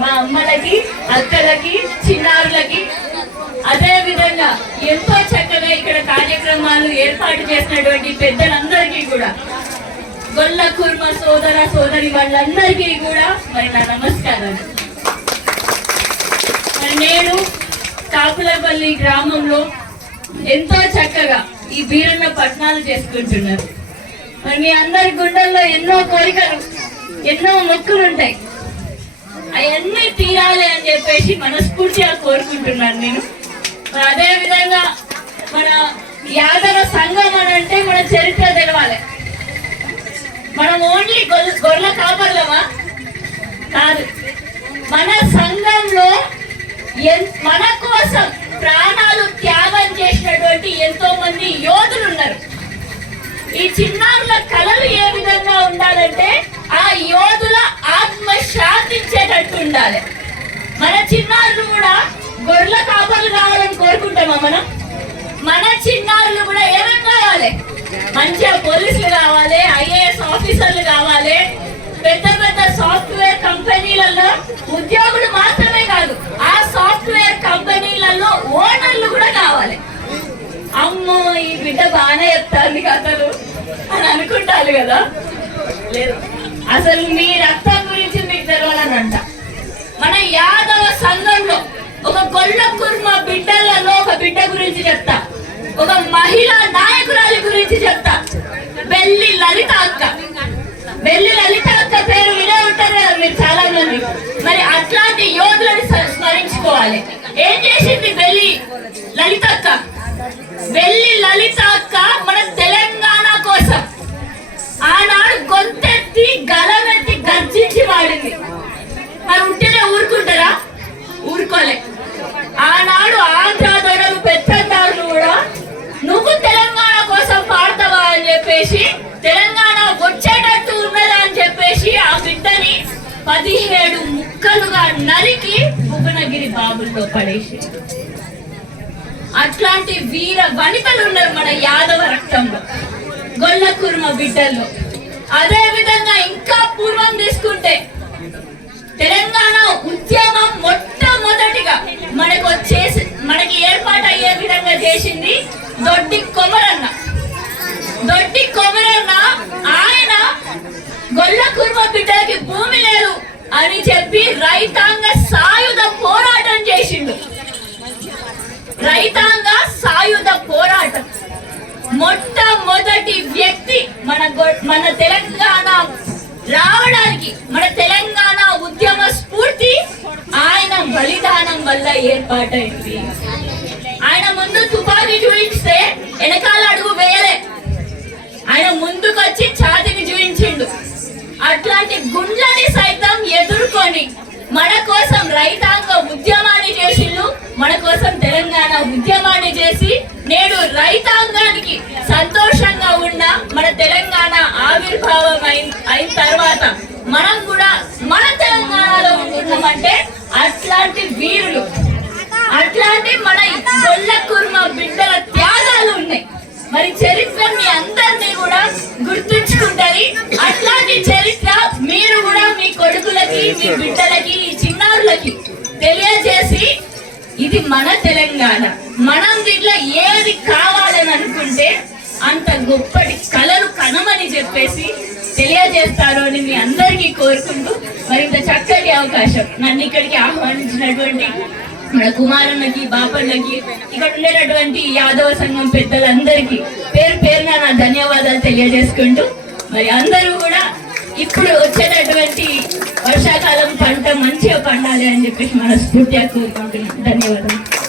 మా అమ్మలకి అక్కలకి చిన్నారులకి. అదే విధంగా ఎంతో చక్కగా ఇక్కడ కార్యక్రమాలు ఏర్పాటు చేసినటువంటి పెద్దలందరికీ కూడా. గొల్ల కుర్మ సోదర సోదరి వాళ్ళందరికీ కూడా మరి నా నమస్కారాలు. నేను కాపులపల్లి గ్రామంలో ఎంతో చక్కగా ఈ బీరన్న పట్టణాలు చేసుకుంటున్నారు మరి మీ అందరి గుండెల్లో ఎన్నో కోరికలు ఎన్నో మొక్కులు ఉంటాయి అవన్నీ తీరాలి అని చెప్పేసి మనస్ఫూర్తిగా కోరుకుంటున్నాను నేను. అదే విధంగా మన యాదవ సంఘం అని అంటే మన చరిత్ర తెలవాలి. మనం ఓన్లీ గొర్రె గొర్రెల కాపర్లమా? కాదు. మన సంఘంలో ఎన్- మన కోసం ప్రాణాలు త్యాగం చేసినటువంటి ఎంతో మంది యోధులు ఉన్నారు. ఈ చిన్నారుల కళలు ఏ విధంగా ఉండాలంటే ఆ యోధుల ఆత్మ శాంతించేటట్టు ఉండాలి. మన చిన్నారులు కూడా గొర్రెల కాపర్లు కావాలని కోరుకుంటామా మనం? మన చిన్నారులు కూడా ఏమేమి కావాలి? మంచిగా పోలీసులు కావాలి ఐఏఎస్ ఆఫీసర్లు కావాలి పెద్ద పెద్ద సాఫ్ట్వేర్ కంపెనీలలో ఉద్యోగులు మాత్రమే కాదు ఆ సాఫ్ట్వేర్ కంపెనీలలో ఓనర్లు కూడా కావాలి. అమ్మో ఈ బిడ్డ బాగానే చెప్తాంది కథలు అని అనుకుంటారు కదా? లేదు. అసలు మీ రక్తం గురించి మీకు తెలవాలనంట మన యాదవ సంఘంలో ఒక మా బిడ్డలలో ఒక బిడ్డ గురించి చెప్తా. ఒక మహిళా నాయకురాలి గురించి చెప్తా. బెల్లి లలిత అక్క. బెల్లి లలిత అక్క పేరు వినే ఉంటారు కదా మీరు చాలా మంది మరి అట్లాంటి యోధులను స్మరించుకోవాలి. ఏం చేసింది బెల్లి లలిత అక్క? వెళ్ళి లలిత అక్క మన తెలంగాణ నరికి భువనగిరి బాబుల్లో పడేసి అట్లాంటి వీర వనితలు ఉన్నారు మన యాదవ రక్తంలో గొల్ల కుర్మ బిడ్డల్లో. అదే విధంగా ఇంకా పూర్వం తీసుకుంటే తెలంగాణ ఉద్యమం మొట్టమొదటిగా మనకు వచ్చేసి మనకి ఏర్పాటు అయ్యే విధంగా చేసింది దొడ్డి కొమరన్న. దొడ్డి కొమరన్న ఆయన గొల్ల కుర్మ బిడ్డలకి భూమి లేదు అని చెప్పి రైతాంగ సాయుధ పోరాటం చేసిండు. రైతాంగ సాయుధ పోరాటం. మొట్టమొదటి వ్యక్తి మన మన తెలంగాణ రావడానికి మన తెలంగాణ ఉద్యమ స్ఫూర్తి ఆయన బలిదానం వల్ల ఏర్పాటైంది. ఆయన ముందు తుపాకీ చూపిస్తే ఇది మన తెలంగాణ. మనం దీంట్లో ఏది కావాలని అనుకుంటే అంత గొప్పటి కళలు కనమని చెప్పేసి తెలియజేస్తారు అని మీ అందరికీ కోరుకుంటూ మరింత చక్కటి అవకాశం. నన్ను ఇక్కడికి ఆహ్వానించినటువంటి మన కుమారులకి బాపన్నకి ఇక్కడ ఉండేటటువంటి యాదవ సంఘం పెద్దలందరికీ పేరు పేరున నా ధన్యవాదాలు తెలియజేసుకుంటూ మరి అందరూ కూడా ఇప్పుడు వచ్చేటటువంటి వర్షాకాలం పంట మంచిగా పండాలి అని చెప్పేసి మనస్ఫూర్తిగా కోరుకుంటున్నాను. ధన్యవాదాలు.